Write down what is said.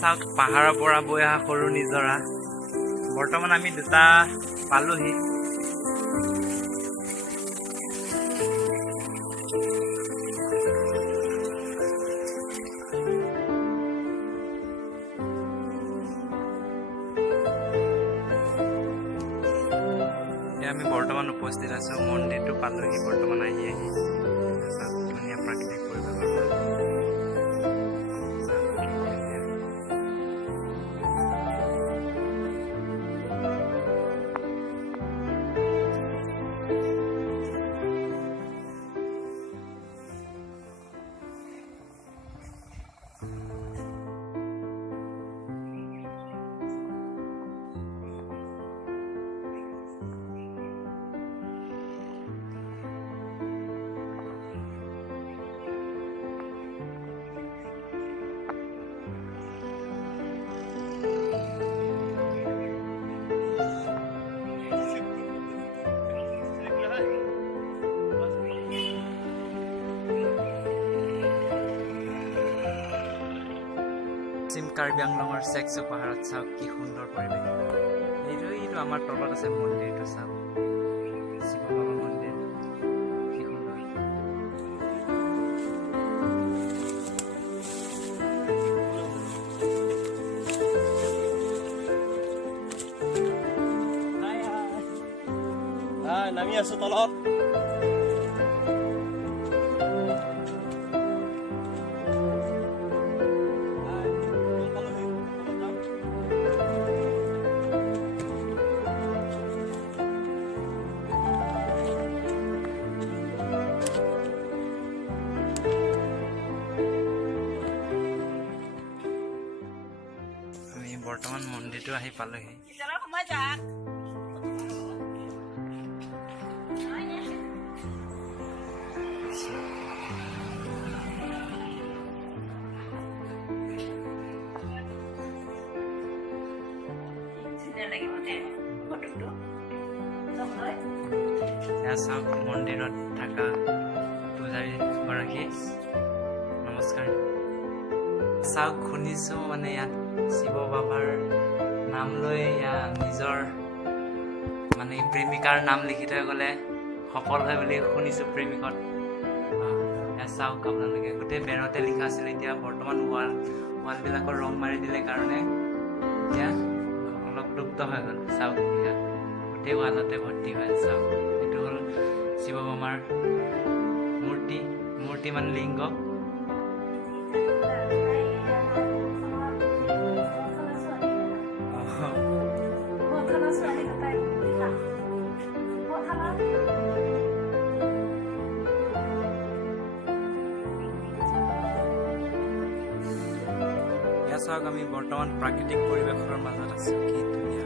চাওক পাহাৰৰ পৰা বৈ অহা সৰু নিজৰা বৰ্তমান আমি দুটা পালোহি আমি বৰ্তমান উপস্থিত আছো মন্দিৰটো পালোহি বৰ্তমান আহি ধুনীয়া প্ৰাকৃতিক পৰিৱেশ কাৰ্বি আংলঙৰ চেকচু পাহাৰত চাওক কি সুন্দৰ পৰিৱেশ এইটো আমাৰ তলত আছে মন্দিৰটো চাওক শিৱ বাবা মন্দিৰ কি সুন্দৰ নামি আছো তলত বৰ্তমান মন্দিৰটো আহি পালোহি চাওক মন্দিৰত থকা পূজাৰী গৰাকী নমস্কাৰ চাওক শুনিছো মানে ইয়াত শিৱ বাবাৰ নাম লৈ নিজৰ মানে প্ৰেমিকাৰ নাম লিখি থৈ গ'লে সফল হয় বুলি শুনিছো প্ৰেমিকত চাওক আপোনালোকে গোটেই বেৰতে লিখা আছিল এতিয়া বৰ্তমান ৱালবিলাকৰ ৰং মাৰি দিলে কাৰণে এতিয়া অলপ লুপ্ত হৈ গ'ল চাওক এতিয়া গোটেই ৱালতে ভৰ্তি হৈ চাওক এইটো হ'ল শিৱ বাবাৰ মূৰ্তি মানে লিংগ চাওক আমি বৰ্তমান প্ৰাকৃতিক পৰিৱেশৰ মাজত আছো কি ধুনীয়া